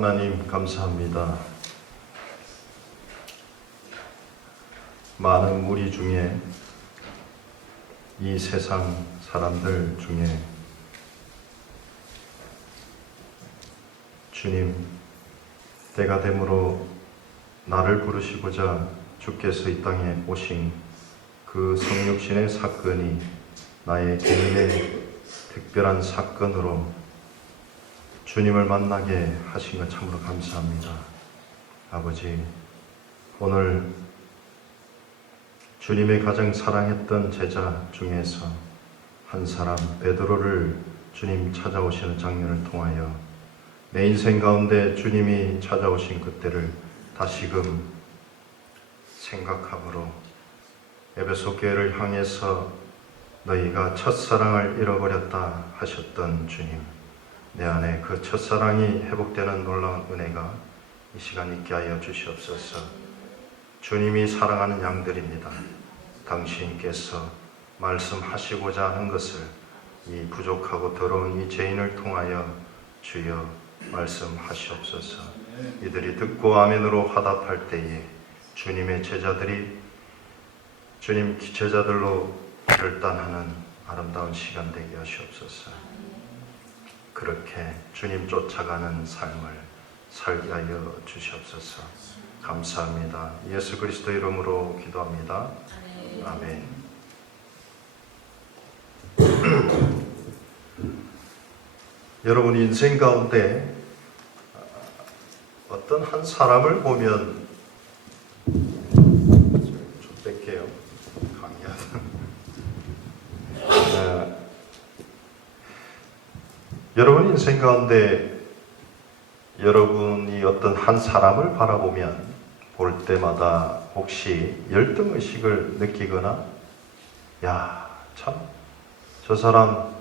하나님 감사합니다. 많은 무리 중에 이 세상 사람들 중에 주님, 때가 되므로 나를 부르시고자 주께서 이 땅에 오신 그 성육신의 사건이 나의 개인의 특별한 사건으로 주님을 만나게 하신 것 참으로 감사합니다. 아버지, 오늘 주님의 가장 사랑했던 제자 중에서 한 사람 베드로를 주님 찾아오시는 장면을 통하여 내 인생 가운데 주님이 찾아오신 그때를 다시금 생각함으로 에베소 교회를 향해서 너희가 첫사랑을 잃어버렸다 하셨던 주님, 내 안에 그 첫사랑이 회복되는 놀라운 은혜가 이 시간 있게 하여 주시옵소서. 주님이 사랑하는 양들입니다. 당신께서 말씀하시고자 하는 것을 이 부족하고 더러운 이 죄인을 통하여 주여 말씀하시옵소서. 이들이 듣고 아멘으로 화답할 때에 주님의 제자들이 주님 제자들로 결단하는 아름다운 시간 되게 하시옵소서. 그렇게 주님 쫓아가는 삶을 살게 하여 주시옵소서. 감사합니다. 예수 그리스도 이름으로 기도합니다. 아멘. 여러분 인생 가운데 어떤 한 사람을 보면 좀 뺄게요. 강의하다. 여러분 인생 가운데 여러분이 어떤 한 사람을 바라보면 볼 때마다 혹시 열등의식을 느끼거나 야, 참 저 사람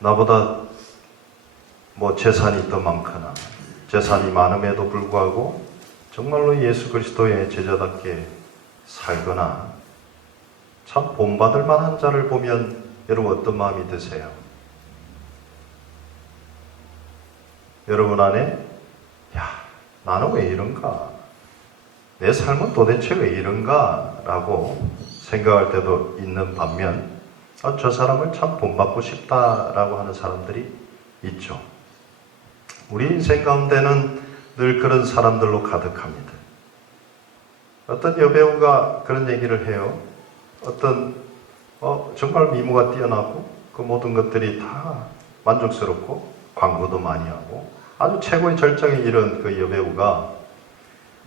나보다 뭐 재산이 더 많거나 재산이 많음에도 불구하고 정말로 예수 그리스도의 제자답게 살거나 참 본받을 만한 자를 보면 여러분 어떤 마음이 드세요? 여러분 안에 야, 나는 왜 이런가? 내 삶은 도대체 왜 이런가? 라고 생각할 때도 있는 반면 저 사람을 참 본받고 싶다라고 하는 사람들이 있죠. 우리 인생 가운데는 늘 그런 사람들로 가득합니다. 어떤 여배우가 그런 얘기를 해요. 어떤 정말 미모가 뛰어나고 그 모든 것들이 다 만족스럽고 광고도 많이 하고 아주 최고의 절정에 이른 그 여배우가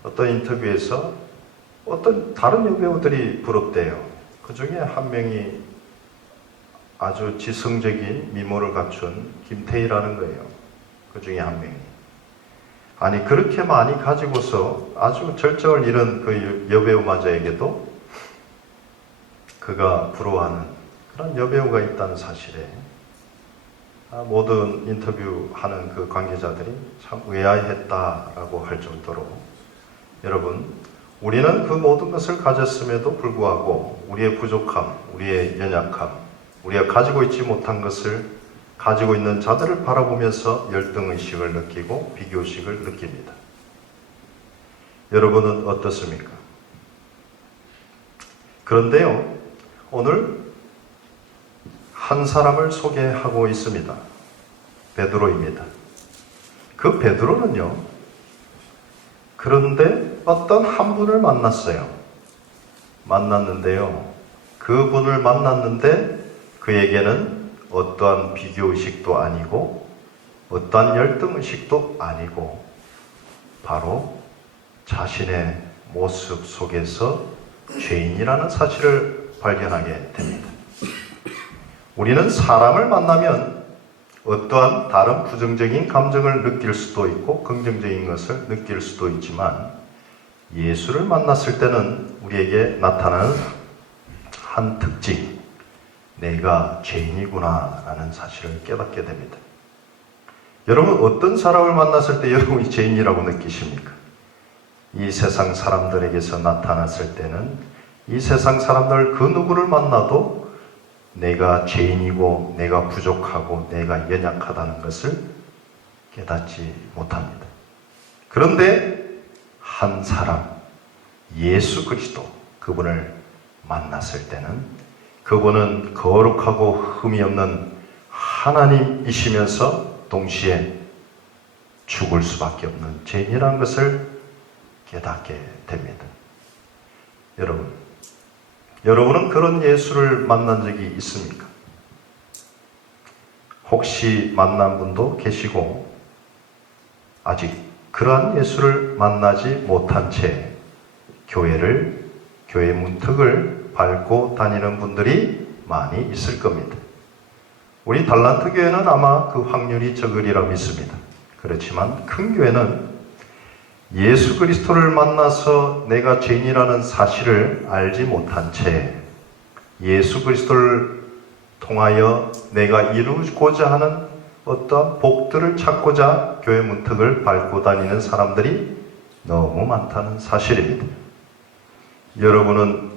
어떤 인터뷰에서 어떤 다른 여배우들이 부럽대요. 그 중에 한 명이 아주 지성적인 미모를 갖춘 김태희라는 거예요. 그 중에 한 명이. 아니 그렇게 많이 가지고서 아주 절정을 이룬 그 여배우마저에게도 그가 부러워하는 그런 여배우가 있다는 사실에 모든 인터뷰하는 그 관계자들이 참 의아해했다라고 할 정도로 여러분, 우리는 그 모든 것을 가졌음에도 불구하고 우리의 부족함, 우리의 연약함, 우리가 가지고 있지 못한 것을 가지고 있는 자들을 바라보면서 열등의식을 느끼고 비교의식을 느낍니다. 여러분은 어떻습니까? 그런데요, 오늘 한 사람을 소개하고 있습니다. 베드로입니다. 그 베드로는요, 그런데 어떤 한 분을 만났는데요. 그분을 만났는데 그에게는 어떠한 비교의식도 아니고 어떠한 열등의식도 아니고 바로 자신의 모습 속에서 죄인이라는 사실을 발견하게 됩니다. 우리는 사람을 만나면 어떠한 다른 부정적인 감정을 느낄 수도 있고 긍정적인 것을 느낄 수도 있지만 예수를 만났을 때는 우리에게 나타나는 한 특징, 내가 죄인이구나 라는 사실을 깨닫게 됩니다. 여러분 어떤 사람을 만났을 때 여러분이 죄인이라고 느끼십니까? 이 세상 사람들에게서 나타났을 때는 이 세상 사람들 그 누구를 만나도 내가 죄인이고 내가 부족하고 내가 연약하다는 것을 깨닫지 못합니다. 그런데 한 사람, 예수 그리스도, 그분을 만났을 때는 그분은 거룩하고 흠이 없는 하나님이시면서 동시에 죽을 수밖에 없는 죄인이라는 것을 깨닫게 됩니다. 여러분은 그런 예수를 만난 적이 있습니까? 혹시 만난 분도 계시고 아직 그러한 예수를 만나지 못한 채 교회 문턱을 밟고 다니는 분들이 많이 있을 겁니다. 우리 달란트 교회는 아마 그 확률이 적으리라 믿습니다. 그렇지만 큰 교회는 예수 그리스도를 만나서 내가 죄인이라는 사실을 알지 못한 채 예수 그리스도를 통하여 내가 이루고자 하는 어떤 복들을 찾고자 교회 문턱을 밟고 다니는 사람들이 너무 많다는 사실입니다. 여러분은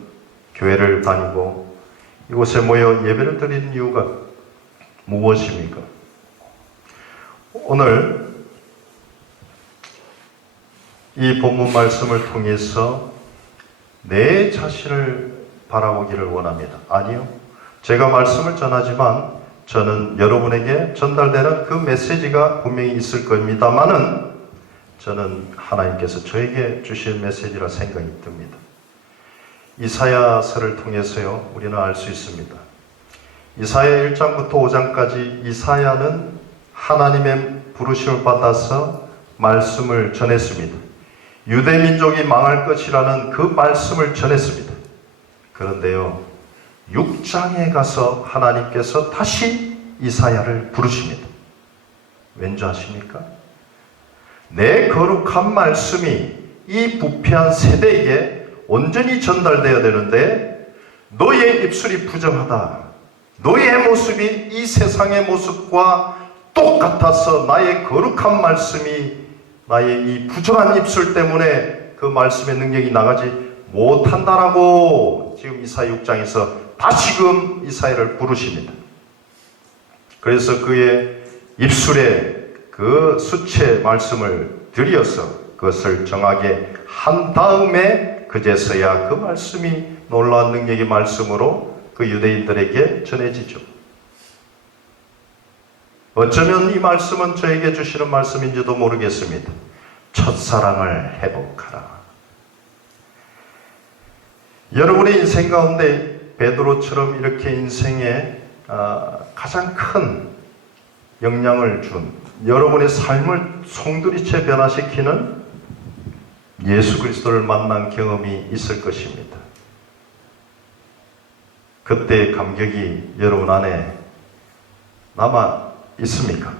교회를 다니고 이곳에 모여 예배를 드리는 이유가 무엇입니까? 오늘 이 본문 말씀을 통해서 내 자신을 바라보기를 원합니다. 아니요. 제가 말씀을 전하지만 저는 여러분에게 전달되는 그 메시지가 분명히 있을 겁니다만은 저는 하나님께서 저에게 주실 메시지라 생각이 듭니다. 이사야서를 통해서요, 우리는 알 수 있습니다. 이사야 1장부터 5장까지 이사야는 하나님의 부르심을 받아서 말씀을 전했습니다. 유대 민족이 망할 것이라는 그 말씀을 전했습니다. 그런데요, 6장에 가서 하나님께서 다시 이사야를 부르십니다. 왠지 아십니까? 내 거룩한 말씀이 이 부패한 세대에게 온전히 전달되어야 되는데 너의 입술이 부정하다. 너의 모습이 이 세상의 모습과 똑같아서 나의 거룩한 말씀이 나의 이 부정한 입술 때문에 그 말씀의 능력이 나가지 못한다라고 지금 이사야 6장에서 다시금 이사야를 부르십니다. 그래서 그의 입술에 그 수채 말씀을 들여서 그것을 정하게 한 다음에 그제서야 그 말씀이 놀라운 능력의 말씀으로 그 유대인들에게 전해지죠. 어쩌면 이 말씀은 저에게 주시는 말씀인지도 모르겠습니다. 첫사랑을 회복하라. 여러분의 인생 가운데 베드로처럼 이렇게 인생에 가장 큰 영향을 준 여러분의 삶을 송두리째 변화시키는 예수 그리스도를 만난 경험이 있을 것입니다. 그때의 감격이 여러분 안에 남아 있습니까?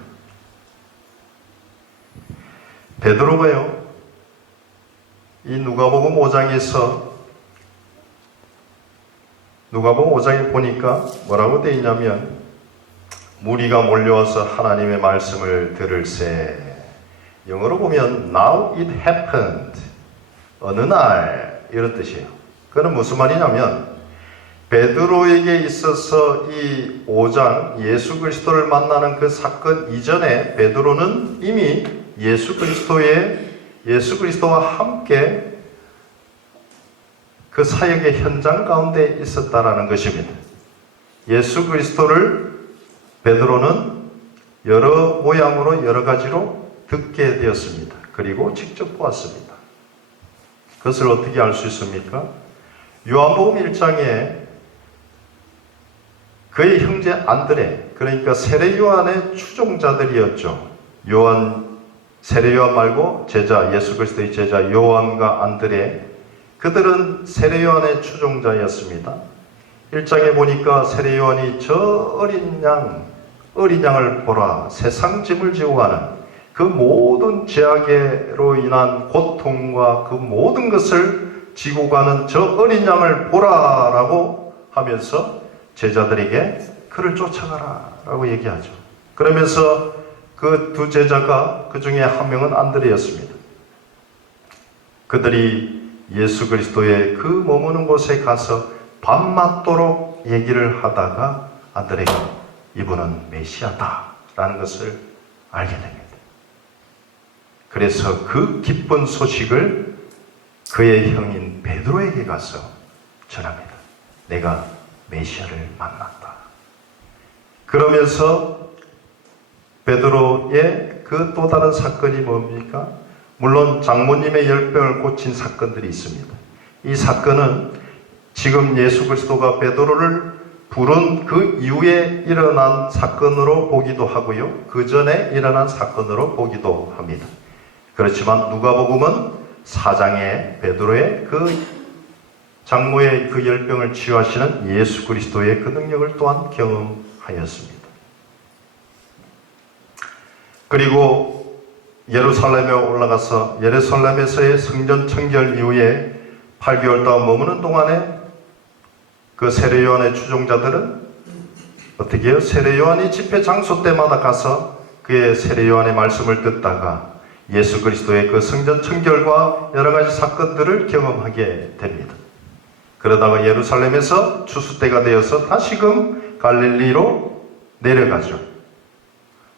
베드로가요, 이 누가복음 5장에 보니까 뭐라고 되어 있냐면 무리가 몰려와서 하나님의 말씀을 들을새, 영어로 보면 now it happened, 어느 날, 이런 뜻이에요. 그건 무슨 말이냐면 베드로에게 있어서 이 5장 예수 그리스도를 만나는 그 사건 이전에 베드로는 이미 예수 그리스도와 함께 그 사역의 현장 가운데 있었다라는 것입니다. 예수 그리스도를 베드로는 여러 모양으로 여러 가지로 듣게 되었습니다. 그리고 직접 보았습니다. 그것을 어떻게 알 수 있습니까? 요한복음 1장에 그의 형제 안드레, 그러니까 세례 요한의 추종자들이었죠. 세례 요한 말고 제자, 예수 그리스도의 제자 요한과 안드레, 그들은 세례 요한의 추종자였습니다. 1장에 보니까 세례 요한이 저 어린 양을 보라, 세상 짐을 지고 가는 그 모든 죄악으로 인한 고통과 그 모든 것을 지고 가는 저 어린 양을 보라라고 하면서 제자들에게 그를 쫓아가라 라고 얘기하죠. 그러면서 그 두 제자가 그 중에 한 명은 안드레였습니다. 그들이 예수 그리스도의 그 머무는 곳에 가서 밤맞도록 얘기를 하다가 안드레가 이분은 메시아다 라는 것을 알게 됩니다. 그래서 그 기쁜 소식을 그의 형인 베드로에게 가서 전합니다. 내가 메시아를 만났다. 그러면서 베드로의 그 또 다른 사건이 뭡니까? 물론 장모님의 열병을 고친 사건들이 있습니다. 이 사건은 지금 예수 그리스도가 베드로를 부른 그 이후에 일어난 사건으로 보기도 하고요. 그 전에 일어난 사건으로 보기도 합니다. 그렇지만 누가복음은 4장에 베드로의 그 장모의 그 열병을 치유하시는 예수 그리스도의 그 능력을 또한 경험하였습니다. 그리고 예루살렘에 올라가서 예루살렘에서의 성전 청결 이후에 8개월 동안 머무는 동안에 그 세례 요한의 추종자들은 어떻게 해요? 세례 요한이 집회 장소 때마다 가서 그의 세례 요한의 말씀을 듣다가 예수 그리스도의 그 성전 청결과 여러 가지 사건들을 경험하게 됩니다. 그러다가 예루살렘에서 추수 때가 되어서 다시금 갈릴리로 내려가죠.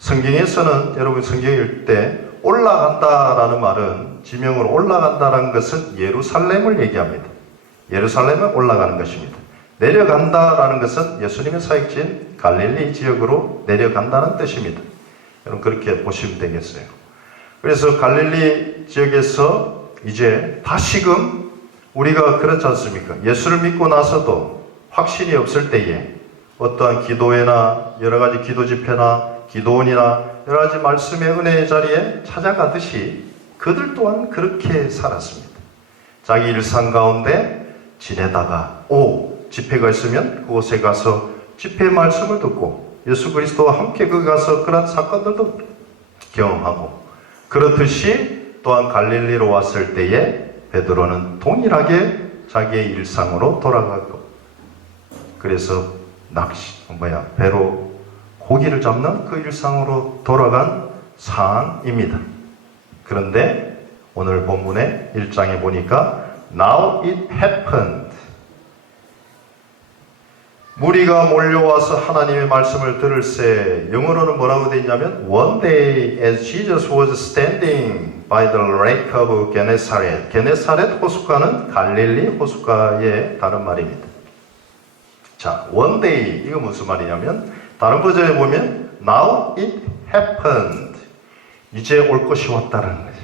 성경에서는 여러분 성경 읽을 때 올라간다라는 말은 지명으로 올라간다라는 것은 예루살렘을 얘기합니다. 예루살렘에 올라가는 것입니다. 내려간다라는 것은 예수님의 사역지인 갈릴리 지역으로 내려간다는 뜻입니다. 여러분 그렇게 보시면 되겠어요. 그래서 갈릴리 지역에서 이제 다시금 우리가 그렇지 않습니까? 예수를 믿고 나서도 확신이 없을 때에 어떠한 기도회나 여러 가지 기도 집회나 기도원이나 여러 가지 말씀의 은혜의 자리에 찾아가듯이 그들 또한 그렇게 살았습니다. 자기 일상 가운데 지내다가 집회가 있으면 그곳에 가서 집회의 말씀을 듣고 예수 그리스도와 함께 거기 가서 그런 사건들도 경험하고 그렇듯이 또한 갈릴리로 왔을 때에 베드로는 동일하게 자기의 일상으로 돌아가고 그래서 배로 고기를 잡는 그 일상으로 돌아간 상황입니다. 그런데 오늘 본문의 1장에 보니까 Now it happened. 무리가 몰려와서 하나님의 말씀을 들을새 영어로는 뭐라고 되어 있냐면 One day as Jesus was standing by the lake of Gennesaret. 게네사렛 호숫가는 갈릴리 호숫가의 다른 말입니다. 자, one day 이거 무슨 말이냐면 다른 버전에 보면 Now it happened. 이제 올 것이 왔다는 거지.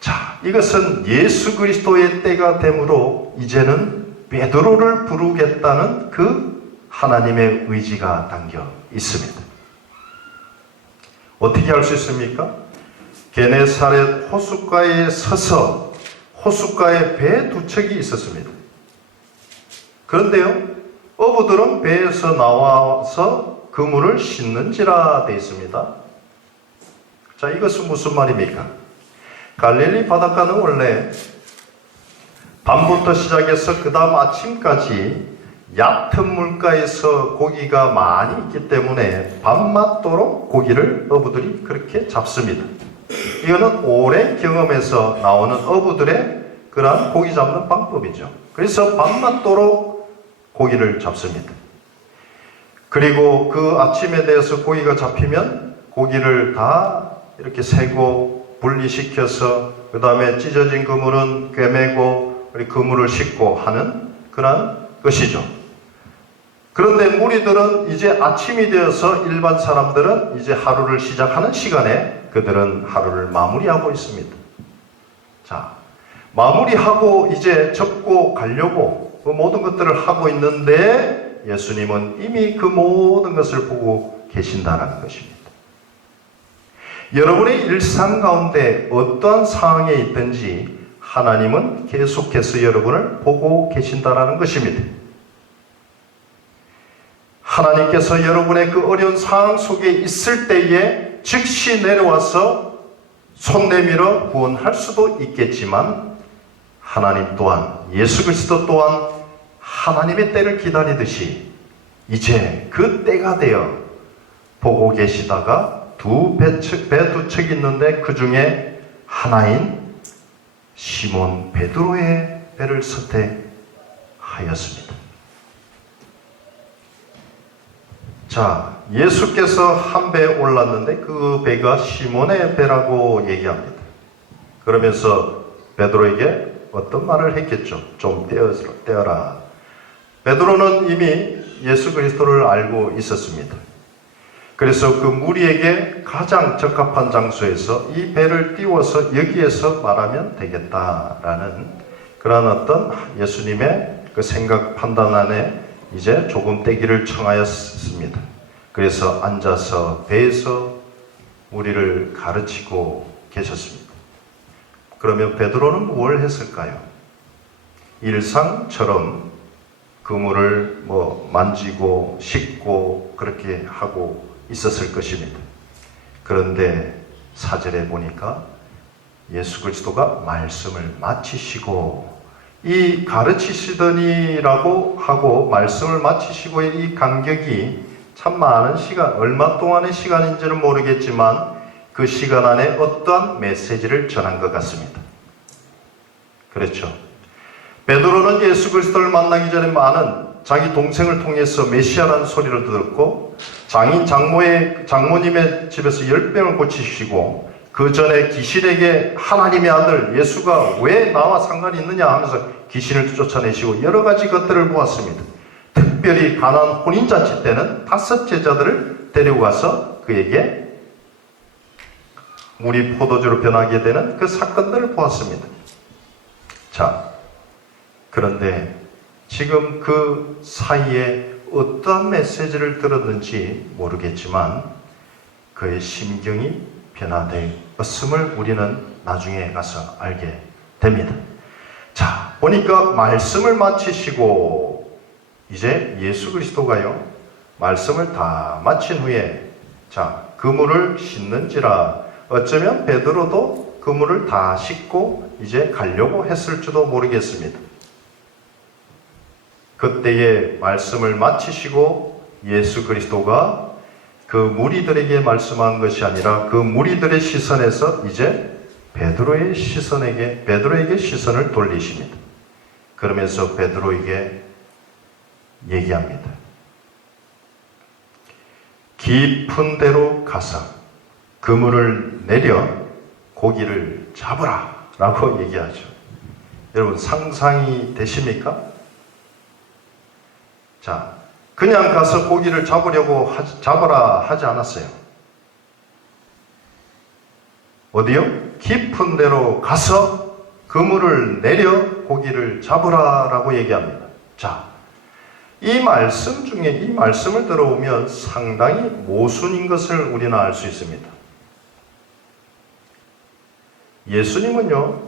자, 이것은 예수 그리스도의 때가 되므로 이제는 베드로를 부르겠다는 그 하나님의 의지가 담겨 있습니다. 어떻게 할 수 있습니까? 게네사렛 호숫가에 서서 호숫가에 배 두 척이 있었습니다. 그런데요, 어부들은 배에서 나와서 그물을 씻는지라 되어 있습니다. 자, 이것은 무슨 말입니까? 갈릴리 바닷가는 원래 밤부터 시작해서 그 다음 아침까지 얕은 물가에서 고기가 많이 있기 때문에 밤맞도록 고기를 어부들이 그렇게 잡습니다. 이거는 오랜 경험에서 나오는 어부들의 그러한 고기 잡는 방법이죠. 그래서 밤맞도록 고기를 잡습니다. 그리고 그 아침에 대해서 고기가 잡히면 고기를 다 이렇게 세고 분리시켜서 그 다음에 찢어진 그물은 꿰매고 그물을 싣고 하는 그런 것이죠. 그런데 무리들은 이제 아침이 되어서 일반 사람들은 이제 하루를 시작하는 시간에 그들은 하루를 마무리하고 있습니다. 자, 마무리하고 이제 접고 가려고 그 모든 것들을 하고 있는데 예수님은 이미 그 모든 것을 보고 계신다는 것입니다. 여러분의 일상 가운데 어떠한 상황에 있든지 하나님은 계속해서 여러분을 보고 계신다는 것입니다. 하나님께서 여러분의 그 어려운 상황 속에 있을 때에 즉시 내려와서 손 내밀어 구원할 수도 있겠지만 하나님 또한 예수 그리스도 또한 하나님의 때를 기다리듯이 이제 그 때가 되어 보고 계시다가 배 두 척이 있는데 그 중에 하나인 시몬 베드로의 배를 선택하였습니다. 자, 예수께서 한 배에 올랐는데 그 배가 시몬의 배라고 얘기합니다. 그러면서 베드로에게 어떤 말을 했겠죠? 좀 떼어라. 베드로는 이미 예수 그리스도를 알고 있었습니다. 그래서 그 무리에게 가장 적합한 장소에서 이 배를 띄워서 여기에서 말하면 되겠다라는 그런 어떤 예수님의 그 생각 판단 안에 이제 조금 떼기를 청하였습니다. 그래서 앉아서 배에서 우리를 가르치고 계셨습니다. 그러면 베드로는 뭘 했을까요? 일상처럼 그물을 만지고 씻고 그렇게 하고 있었을 것입니다. 그런데 사절에 보니까 예수 그리스도가 말씀을 마치시고 이 가르치시더니라고 하고 말씀을 마치시고의 이 간격이 참 많은 시간, 얼마 동안의 시간인지는 모르겠지만 그 시간 안에 어떠한 메시지를 전한 것 같습니다. 그렇죠. 베드로는 예수 그리스도를 만나기 전에 많은 자기 동생을 통해서 메시아라는 소리를 듣고 장모님의 집에서 10병을 고치시고 그 전에 귀신에게 하나님의 아들 예수가 왜 나와 상관이 있느냐 하면서 귀신을 쫓아내시고 여러 가지 것들을 보았습니다. 특별히 가나안 혼인잔치 때는 5 제자들을 데리고 가서 그에게 물이 포도주로 변하게 되는 그 사건들을 보았습니다. 자, 그런데 지금 그 사이에 어떠한 메시지를 들었는지 모르겠지만 그의 심경이 변화되었음을 우리는 나중에 가서 알게 됩니다. 자, 보니까 말씀을 마치시고 이제 예수 그리스도가요 말씀을 다 마친 후에 자, 그물을 씻는지라 어쩌면 베드로도 그물을 다 씻고 이제 가려고 했을지도 모르겠습니다. 그때에 말씀을 마치시고 예수 그리스도가 그 무리들에게 말씀한 것이 아니라 그 무리들의 시선에서 이제 베드로에게 시선을 돌리십니다. 그러면서 베드로에게 얘기합니다. 깊은 데로 가서 그물을 내려 고기를 잡으라 라고 얘기하죠. 여러분 상상이 되십니까? 자, 그냥 가서 고기를 잡으라 하지 않았어요. 어디요? 깊은 데로 가서 그물을 내려 고기를 잡으라 라고 얘기합니다. 자, 이 말씀 중에 이 말씀을 들어보면 상당히 모순인 것을 우리는 알 수 있습니다. 예수님은요,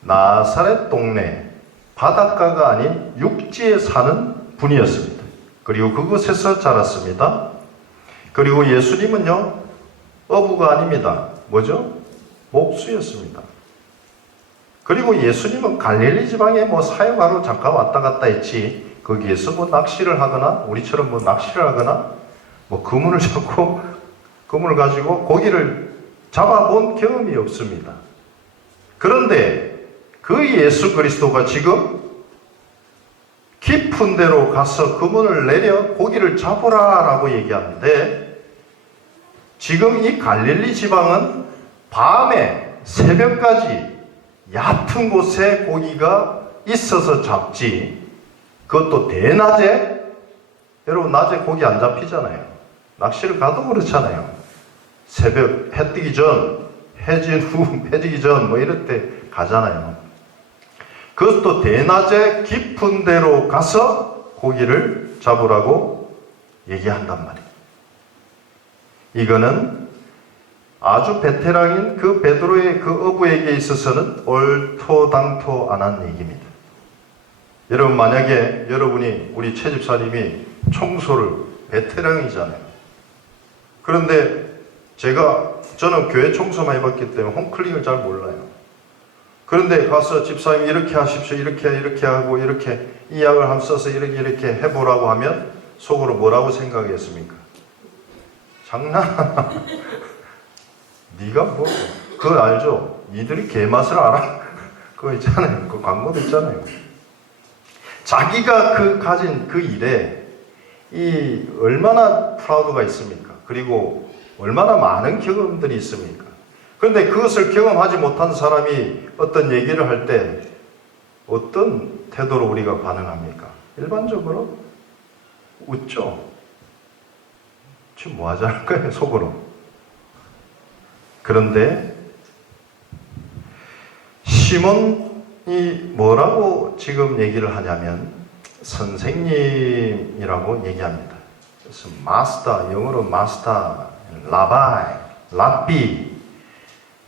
나사렛 동네 바닷가가 아닌 육지에 사는 분이었습니다. 그리고 그곳에서 자랐습니다. 그리고 예수님은요, 어부가 아닙니다. 뭐죠? 목수였습니다. 그리고 예수님은 갈릴리 지방에 사역하러 잠깐 왔다 갔다 했지, 거기에서 낚시를 하거나, 우리처럼 낚시를 하거나, 그물을 잡고, 그물을 가지고 고기를 잡아본 경험이 없습니다. 그런데 그 예수 그리스도가 지금 깊은 데로 가서 그물을 내려 고기를 잡으라 라고 얘기하는데 지금 이 갈릴리 지방은 밤에 새벽까지 얕은 곳에 고기가 있어서 잡지 그것도 대낮에 여러분 낮에 고기 안 잡히잖아요. 낚시를 가도 그렇잖아요. 새벽 해 뜨기 전 해진 후 해지기 전 이럴 때 가잖아요. 그것도 대낮에 깊은 데로 가서 고기를 잡으라고 얘기한단 말이에요. 이거는 아주 베테랑인 그 베드로의 그 어부에게 있어서는 얼토당토 안 한 얘기입니다. 여러분 만약에 여러분이 우리 최 집사님이 청소를 베테랑이잖아요. 그런데 저는 교회 청소만 해봤기 때문에 홈클링을 잘 몰라요. 그런데 가서 집사님 이렇게 하십시오. 이렇게 하고 이렇게 이 약을 한번 써서 이렇게 해보라고 하면 속으로 뭐라고 생각했습니까? 장난. 네가 그거 알죠? 니들이 개맛을 알아? 그거 있잖아요. 그 광고도 있잖아요. 자기가 가진 그 일에 이 얼마나 프라우드가 있습니까? 그리고 얼마나 많은 경험들이 있습니까? 그런데 그것을 경험하지 못한 사람이 어떤 얘기를 할 때 어떤 태도로 우리가 반응합니까? 일반적으로 웃죠. 지금 뭐 하자는 거예요, 속으로. 그런데 시몬이 뭐라고 지금 얘기를 하냐면 선생님이라고 얘기합니다. 그래서 마스터, 영어로 마스터, 라바이, 랍비.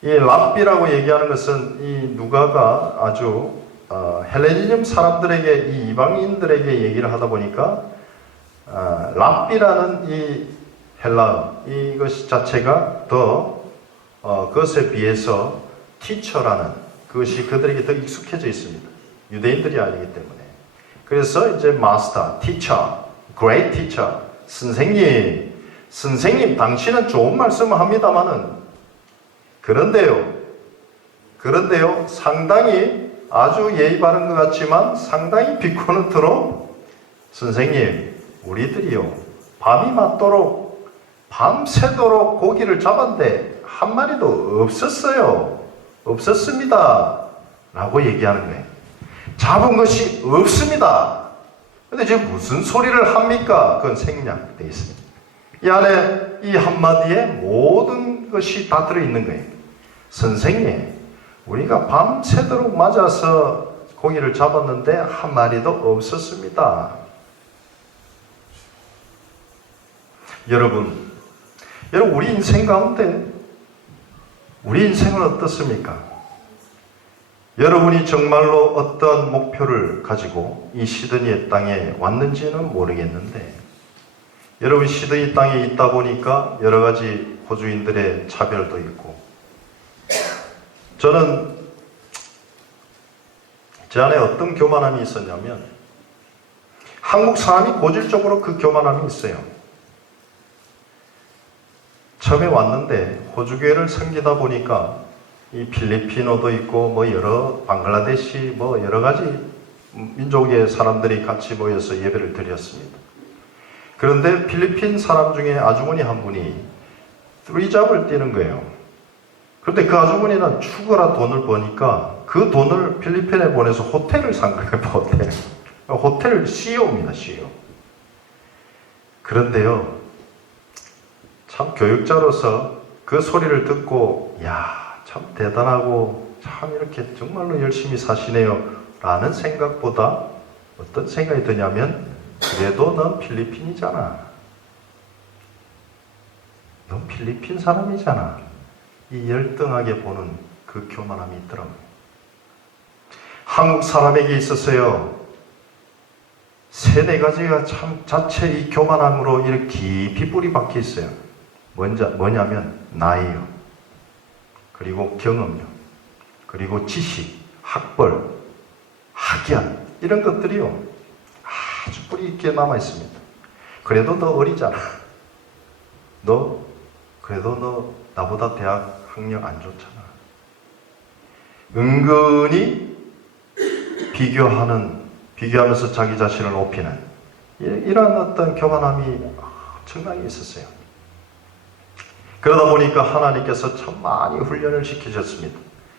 이 랍비라고 얘기하는 것은 이 누가가 아주 헬레니즘 사람들에게, 이 이방인들에게 얘기를 하다 보니까 랍비라는 이 헬라어, 이것 자체가 더 그것에 비해서 티처라는 그것이 그들에게 더 익숙해져 있습니다. 유대인들이 아니기 때문에. 그래서 이제 마스터, 티처, great teacher, 선생님, 당신은 좋은 말씀을 합니다마는 그런데요, 상당히 아주 예의 바른 것 같지만 상당히 비꼬는트로 선생님, 우리들이요, 밤이 맞도록 밤새도록 고기를 잡았는데 한 마리도 없었습니다. 라고 얘기하는 거예요. 잡은 것이 없습니다. 근데 지금 무슨 소리를 합니까? 그건 생략되어 있습니다. 이 안에 이 한마디에 모든 것이 다 들어있는 거예요. 선생님, 우리가 밤새도록 맞아서 고기를 잡았는데 한 마리도 없었습니다. 여러분, 우리 인생 가운데 우리 인생은 어떻습니까? 여러분이 정말로 어떠한 목표를 가지고 이 시드니의 땅에 왔는지는 모르겠는데 여러분 시드니 땅에 있다 보니까 여러 가지 호주인들의 차별도 있고 저는 제 안에 어떤 교만함이 있었냐면 한국 사람이 고질적으로 그 교만함이 있어요. 처음에 왔는데 호주교회를 섬기다 보니까 이 필리핀어도 있고 뭐 여러 방글라데시 뭐 여러 가지 민족의 사람들이 같이 모여서 예배를 드렸습니다. 그런데 필리핀 사람 중에 아주머니 한 분이 트리잡을 뛰는 거예요. 그런데 그 아주머니는 죽어라 돈을 버니까 그 돈을 필리핀에 보내서 호텔을 산 거예요. 호텔 CEO입니다. CEO. 그런데요, 참 교육자로서 그 소리를 듣고 참 대단하고 참 이렇게 정말로 열심히 사시네요 라는 생각보다 어떤 생각이 드냐면 그래도 넌 필리핀이잖아. 넌 필리핀 사람이잖아. 이 열등하게 보는 그 교만함이 있더라고요. 한국 사람에게 있어서요, 세네 가지가 참 자체 이 교만함으로 이렇게 깊이 뿌리 박혀 있어요. 뭐냐면 나이요, 그리고 경험요, 그리고 지식, 학벌, 학연 이런 것들이요 아주 뿌리 있게 남아 있습니다. 그래도 너 어리잖아. 그래도 너 나보다 대학 학력 안 좋잖아. 은근히 비교하면서 자기 자신을 높이는 이런 어떤 교만함이 엄청나게 있었어요. 그러다 보니까 하나님께서 참 많이 훈련을 시키셨습니다.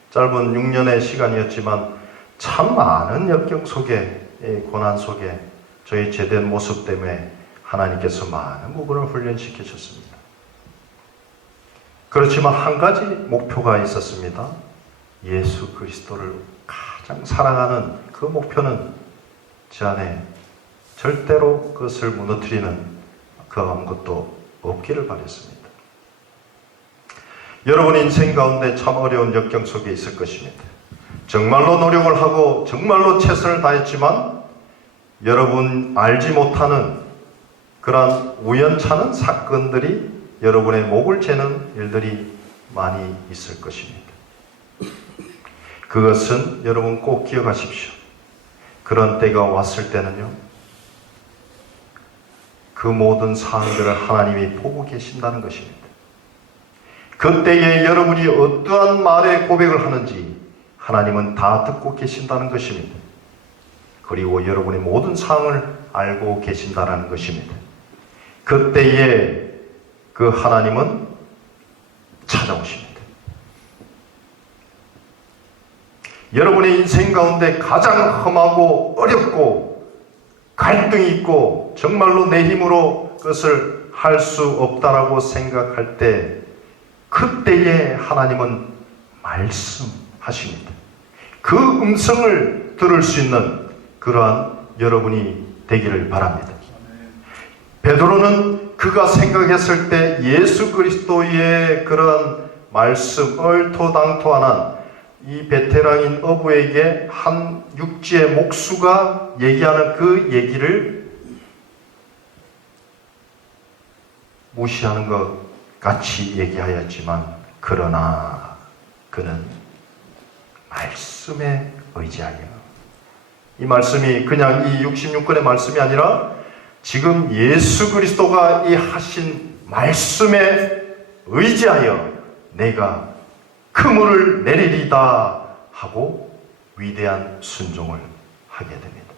짧은 6년의 시간이었지만 참 많은 역경 속에, 고난 속에 저희 제된 모습 때문에 하나님께서 많은 부분을 훈련시키셨습니다. 그렇지만 한 가지 목표가 있었습니다. 예수 그리스도를 가장 사랑하는 그 목표는 제 안에 절대로 그것을 무너뜨리는 그 아무것도 없기를 바랬습니다. 여러분 인생 가운데 참 어려운 역경 속에 있을 것입니다. 정말로 노력을 하고 정말로 최선을 다했지만 여러분 알지 못하는 그러한 우연찮은 사건들이 여러분의 목을 재는 일들이 많이 있을 것입니다. 그것은 여러분 꼭 기억하십시오. 그런 때가 왔을 때는요, 그 모든 사항들을 하나님이 보고 계신다는 것입니다. 그때에 여러분이 어떠한 말의 고백을 하는지 하나님은 다 듣고 계신다는 것입니다. 그리고 여러분의 모든 상황을 알고 계신다는 것입니다. 그때에 그 하나님은 찾아오십니다. 여러분의 인생 가운데 가장 험하고 어렵고 갈등이 있고 정말로 내 힘으로 그것을 할 수 없다라고 생각할 때, 그때에 하나님은 말씀하십니다. 그 음성을 들을 수 있는 그러한 여러분이 되기를 바랍니다. 베드로는 그가 생각했을 때 예수 그리스도의 그런 말씀, 얼토당토하는 이 베테랑인 어부에게 한 육지의 목수가 얘기하는 그 얘기를 무시하는 것 같이 얘기하였지만, 그러나 그는 말씀에 의지하여, 이 말씀이 그냥 이 66권의 말씀이 아니라 지금 예수 그리스도가 이 하신 말씀에 의지하여 내가 그물을 내리리다 하고 위대한 순종을 하게 됩니다.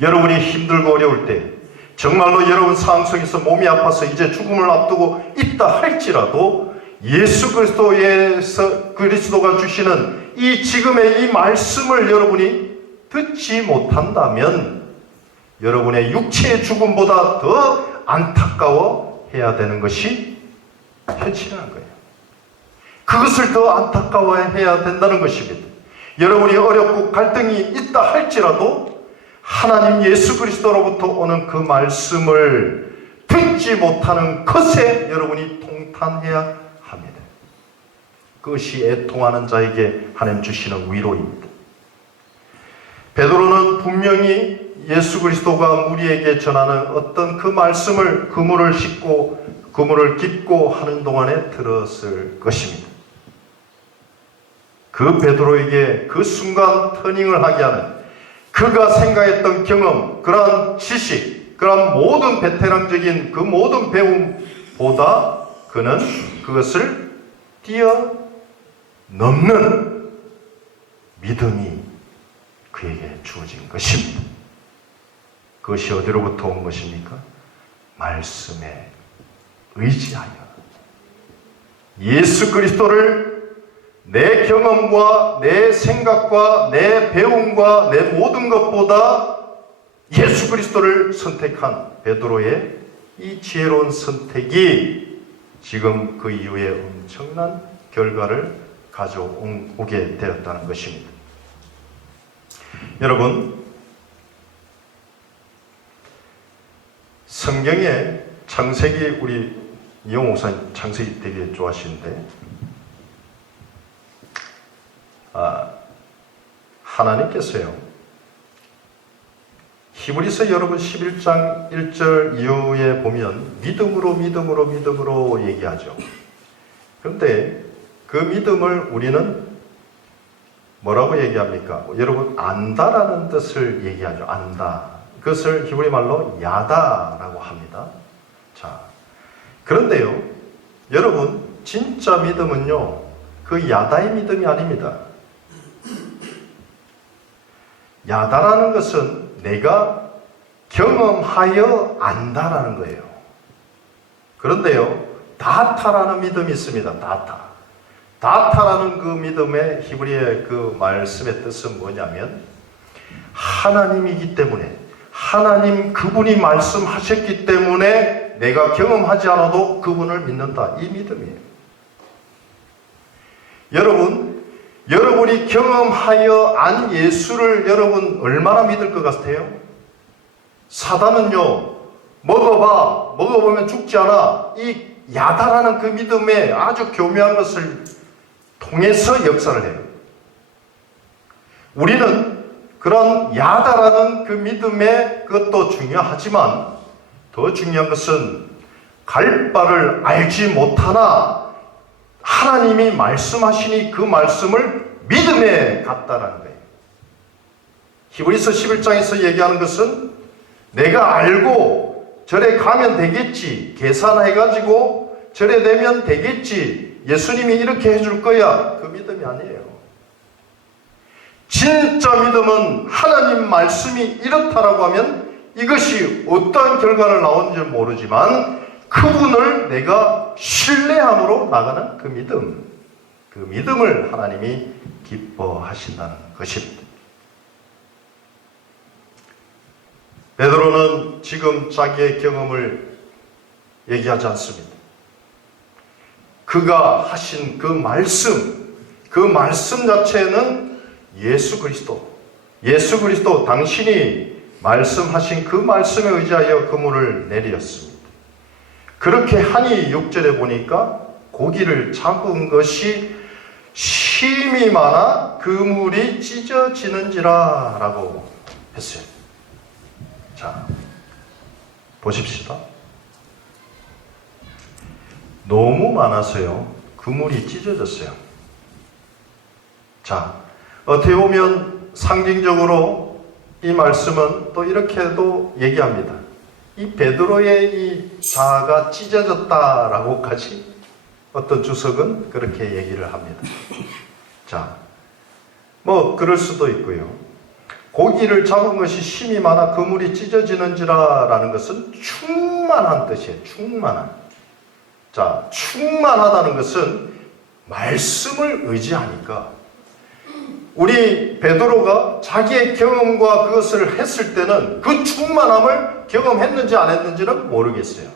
여러분이 힘들고 어려울 때, 정말로 여러분 상황 속에서 몸이 아파서 이제 죽음을 앞두고 있다 할지라도 예수 그리스도가 주시는 이 지금의 이 말씀을 여러분이 듣지 못한다면 여러분의 육체의 죽음보다 더 안타까워 해야 되는 것이 현실이라는 거예요. 그것을 더 안타까워 해야 된다는 것입니다. 여러분이 어렵고 갈등이 있다 할지라도 하나님 예수 그리스도로부터 오는 그 말씀을 듣지 못하는 것에 여러분이 통탄해야 합니다. 그것이 애통하는 자에게 하나님 주시는 위로입니다. 베드로는 분명히 예수 그리스도가 우리에게 전하는 어떤 그 말씀을 그물을 싣고 그물을 깁고 하는 동안에 들었을 것입니다. 그 베드로에게 그 순간 터닝을 하게 하는, 그가 생각했던 경험, 그러한 지식, 그러한 모든 베테랑적인 그 모든 배움보다 그는 그것을 뛰어넘는 믿음이 그에게 주어진 것입니다. 그것이 어디로부터 온 것입니까? 말씀에 의지하여 예수 그리스도를 내 경험과 내 생각과 내 배움과 내 모든 것보다 예수 그리스도를 선택한 베드로의 이 지혜로운 선택이 지금 그 이후에 엄청난 결과를 가져오게 되었다는 것입니다. 여러분, 성경에 창세기, 우리 이용 목사님 창세기 되게 좋아하시는데, 하나님께서요, 히브리서 여러분 11장 1절 이후에 보면 믿음으로 얘기하죠. 그런데 그 믿음을 우리는 뭐라고 얘기합니까? 여러분, 안다라는 뜻을 얘기하죠. 안다. 그것을 히브리 말로 야다라고 합니다. 자, 그런데요, 여러분, 진짜 믿음은요, 그 야다의 믿음이 아닙니다. 야다라는 것은 내가 경험하여 안다라는 거예요. 그런데요, 다타라는 믿음이 있습니다. 다타라는 그 믿음의 히브리의 그 말씀의 뜻은 뭐냐면, 하나님이기 때문에, 하나님 그분이 말씀하셨기 때문에 내가 경험하지 않아도 그분을 믿는다. 이 믿음이에요. 여러분이 경험하여 안 예수를 여러분 얼마나 믿을 것 같아요? 사단은요, 먹어보면 죽지 않아. 이 야다라는 그 믿음에 아주 교묘한 것을 통해서 역사를 해요. 우리는 그런 야다라는 그 믿음의 그것도 중요하지만 더 중요한 것은 갈 바를 알지 못하나 하나님이 말씀하시니 그 말씀을 믿음에 갖다라는 거예요. 히브리서 11장에서 얘기하는 것은 내가 알고 절에 가면 되겠지, 계산해가지고 절에 되면 되겠지, 예수님이 이렇게 해줄 거야, 그 믿음이 아니에요. 진짜 믿음은 하나님 말씀이 이렇다라고 하면 이것이 어떠한 결과를 나오는지 모르지만 그분을 내가 신뢰함으로 나가는 그 믿음, 그 믿음을 하나님이 기뻐하신다는 것입니다. 베드로는 지금 자기의 경험을 얘기하지 않습니다. 그가 하신 그 말씀 자체는 예수 그리스도 당신이 말씀하신 그 말씀에 의지하여 그물을 내렸습니다. 그렇게 하니 6절에 보니까 고기를 잡은 것이 심이 많아 그물이 찢어지는지라 라고 했어요. 자, 보십시다. 너무 많아서요, 그물이 찢어졌어요. 자, 어떻게 보면 상징적으로 이 말씀은 또 이렇게도 얘기합니다. 이 베드로의 이 자아가 찢어졌다라고까지 어떤 주석은 그렇게 얘기를 합니다. 자, 뭐 그럴 수도 있고요. 고기를 잡은 것이 심이 많아 그물이 찢어지는지라 라는 것은 충만한 뜻이에요. 충만한. 자, 충만하다는 것은 말씀을 의지하니까 우리 베드로가 자기의 경험과 그것을 했을 때는 그 충만함을 경험했는지 안 했는지는 모르겠어요.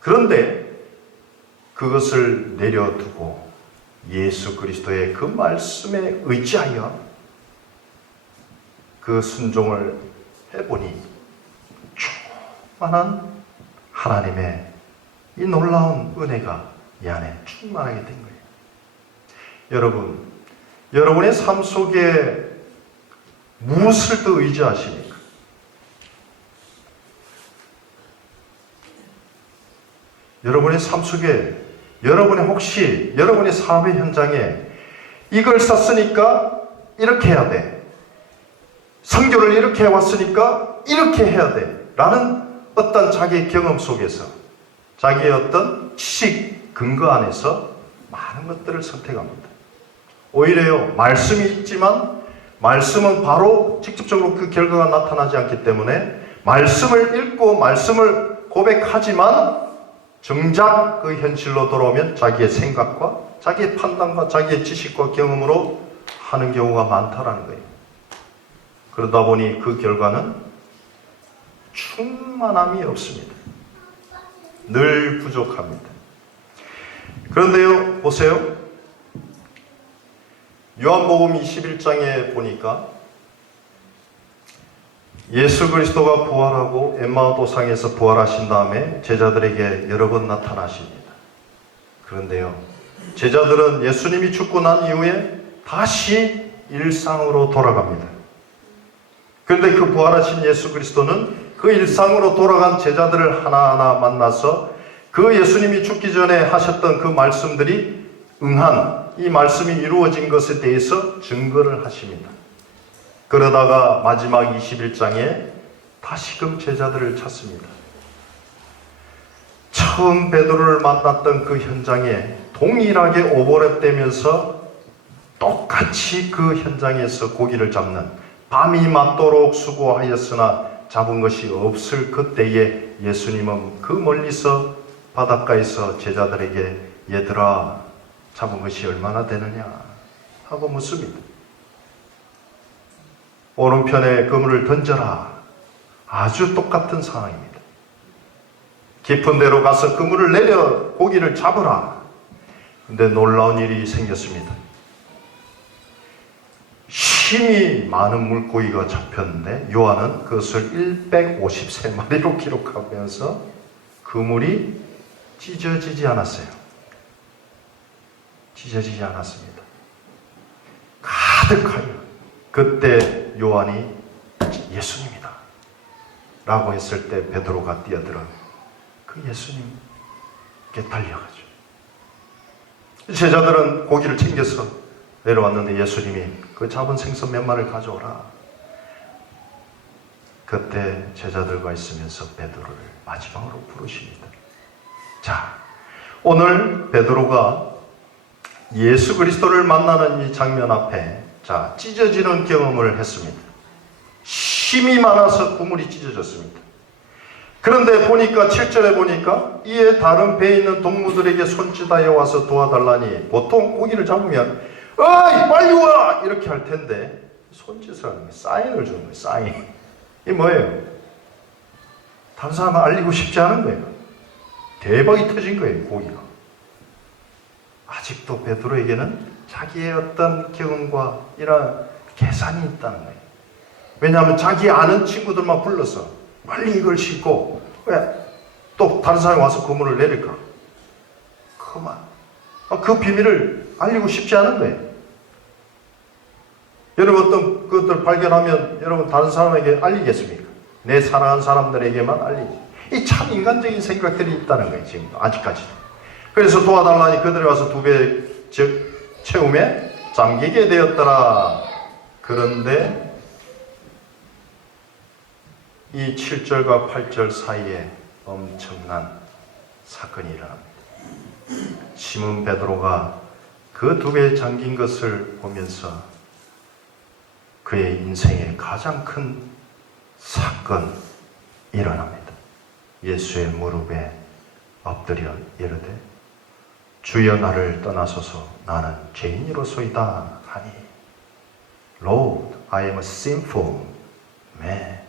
그런데 그것을 내려두고 예수 그리스도의 그 말씀에 의지하여 그 순종을 해보니 충만한 하나님의 이 놀라운 은혜가 이 안에 충만하게 된 거예요. 여러분, 여러분의 삶 속에 무엇을 더 의지하십니까? 여러분의 삶 속에 혹시 여러분의 삶의 현장에 이걸 샀으니까 이렇게 해야 돼, 선교를 이렇게 해왔으니까 이렇게 해야 돼 라는 어떤 자기의 경험 속에서 자기의 어떤 지식 근거 안에서 많은 것들을 선택합니다. 오히려요, 말씀이 있지만 말씀은 바로 직접적으로 그 결과가 나타나지 않기 때문에 말씀을 읽고 말씀을 고백하지만 정작 그 현실로 돌아오면 자기의 생각과 자기의 판단과 자기의 지식과 경험으로 하는 경우가 많다라는 거예요. 그러다 보니 그 결과는 충만함이 없습니다. 늘 부족합니다. 그런데요, 보세요. 요한복음 21장에 보니까 예수 그리스도가 부활하고 엠마오 도상에서 부활하신 다음에 제자들에게 여러 번 나타나십니다. 그런데요, 제자들은 예수님이 죽고 난 이후에 다시 일상으로 돌아갑니다. 그런데 그 부활하신 예수 그리스도는 그 일상으로 돌아간 제자들을 하나하나 만나서 그 예수님이 죽기 전에 하셨던 그 말씀들이 응한 이 말씀이 이루어진 것에 대해서 증거를 하십니다. 그러다가 마지막 21장에 다시금 제자들을 찾습니다. 처음 베드로를 만났던 그 현장에 동일하게 오버랩되면서 똑같이 그 현장에서 고기를 잡는, 밤이 맞도록 수고하였으나 잡은 것이 없을 그때에 예수님은 그 멀리서 바닷가에서 제자들에게 얘들아, 잡은 것이 얼마나 되느냐 하고 묻습니다. 오른편에 그물을 던져라. 아주 똑같은 상황입니다. 깊은 데로 가서 그물을 내려 고기를 잡으라. 근데 놀라운 일이 생겼습니다. 힘이 많은 물고기가 잡혔는데 요한은 그것을 153마리로 기록하면서 그물이 찢어지지 않았어요. 찢어지지 않았습니다. 가득하여 그때 요한이 예수님이다 라고 했을 때 베드로가 뛰어들어 그 예수님께 달려가죠. 제자들은 고기를 챙겨서 내려왔는데 예수님이 그 잡은 생선 몇 마리를 가져오라. 그때 제자들과 있으면서 베드로를 마지막으로 부르십니다. 자, 오늘 베드로가 예수 그리스도를 만나는 이 장면 앞에 찢어지는 경험을 했습니다. 힘이 많아서 그물이 찢어졌습니다. 그런데 보니까 7절에 보니까 이에 다른 배에 있는 동무들에게 손짓하여 와서 도와달라니, 보통 고기를 잡으면 어이 빨리 와 이렇게 할 텐데 손짓을 하는 거예요. 사인을 주는 거예요. 사인. 이게 뭐예요? 다른 사람 알리고 싶지 않은 거예요. 대박이 터진 거예요. 고기가. 아직도 베드로에게는 자기의 어떤 경험과 이런 계산이 있다는 거예요. 왜냐하면 자기 아는 친구들만 불러서 빨리 이걸 싣고 왜 또 다른 사람이 와서 그물을 내릴까? 그만. 그 비밀을 알리고 싶지 않은 거예요. 여러분 어떤 것들 발견하면 여러분 다른 사람에게 알리겠습니까? 내 사랑하는 사람들에게만 알리지. 이 참 인간적인 생각들이 있다는 거예요. 지금도 아직까지도. 그래서 도와달라니 그들이 와서 2배 즉 채움에 잠기게 되었더라. 그런데 이 7절과 8절 사이에 엄청난 사건이 일어납니다. 시몬 베드로가 그 2배에 잠긴 것을 보면서 그의 인생의 가장 큰 사건이 일어납니다. 예수의 무릎에 엎드려 이르되 주여 나를 떠나소서 나는 죄인이로소이다 하니 Lord, I am a sinful man.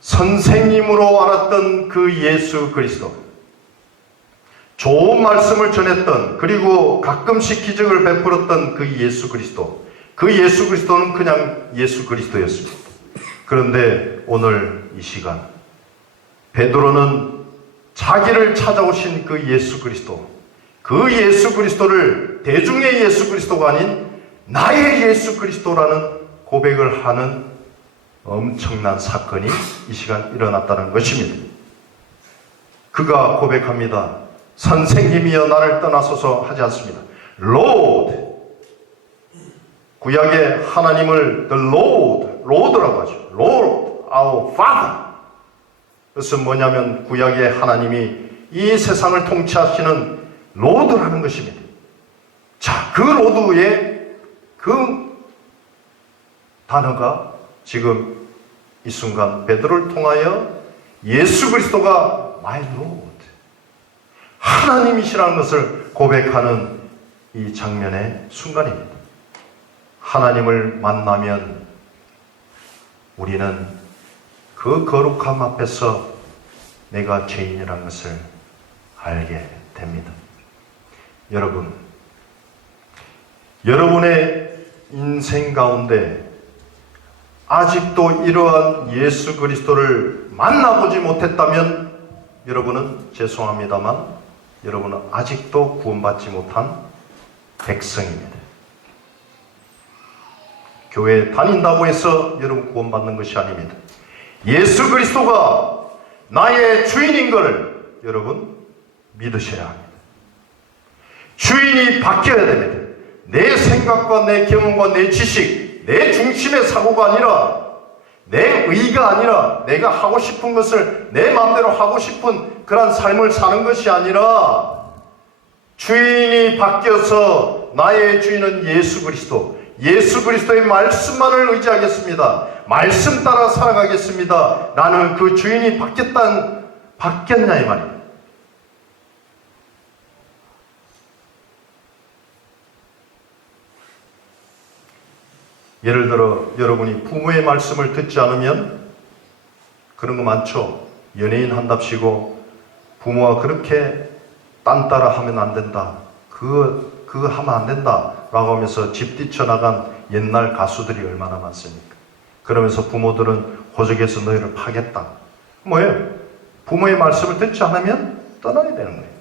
선생님으로 알았던 그 예수 그리스도, 좋은 말씀을 전했던, 그리고 가끔씩 기적을 베풀었던 그 예수 그리스도, 그 예수 그리스도는 그냥 예수 그리스도였습니다. 그런데 오늘 이 시간 베드로는 자기를 찾아오신 그 예수 그리스도, 그 예수 그리스도를 대중의 예수 그리스도가 아닌 나의 예수 그리스도라는 고백을 하는 엄청난 사건이 이 시간 일어났다는 것입니다. 그가 고백합니다. 선생님이여 나를 떠나소서 하지 않습니다. Lord. 구약의 하나님을 The Lord라고 하죠. Lord, our Father. 그것은 뭐냐면 구약의 하나님이 이 세상을 통치하시는 로드라는 것입니다. 자, 그 로드의 그 단어가 지금 이 순간 베드로를 통하여 예수 그리스도가 My Lord, 하나님이시라는 것을 고백하는 이 장면의 순간입니다. 하나님을 만나면 우리는 그 거룩함 앞에서 내가 죄인이라는 것을 알게 됩니다. 여러분, 여러분의 인생 가운데 아직도 이러한 예수 그리스도를 만나보지 못했다면 여러분은 죄송합니다만 여러분은 아직도 구원받지 못한 백성입니다. 교회에 다닌다고 해서 여러분 구원받는 것이 아닙니다. 예수 그리스도가 나의 주인인 것을 여러분 믿으셔야 합니다. 주인이 바뀌어야 됩니다. 내 생각과 내 경험과 내 지식, 내 중심의 사고가 아니라, 내 의가 아니라, 내가 하고 싶은 것을 내 마음대로 하고 싶은 그런 삶을 사는 것이 아니라, 주인이 바뀌어서 나의 주인은 예수 그리스도, 예수 그리스도의 말씀만을 의지하겠습니다. 말씀 따라 살아가겠습니다. 라는 그 주인이 바뀌었냐 이 말이에요. 예를 들어 여러분이 부모의 말씀을 듣지 않으면 그런 거 많죠. 연예인 한답시고 부모가 그렇게 딴 따라 하면 안 된다, 그거 하면 안 된다 라고 하면서 집 뛰쳐나간 옛날 가수들이 얼마나 많습니까? 그러면서 부모들은 호적에서 너희를 파겠다. 뭐예요? 부모의 말씀을 듣지 않으면 떠나야 되는 거예요.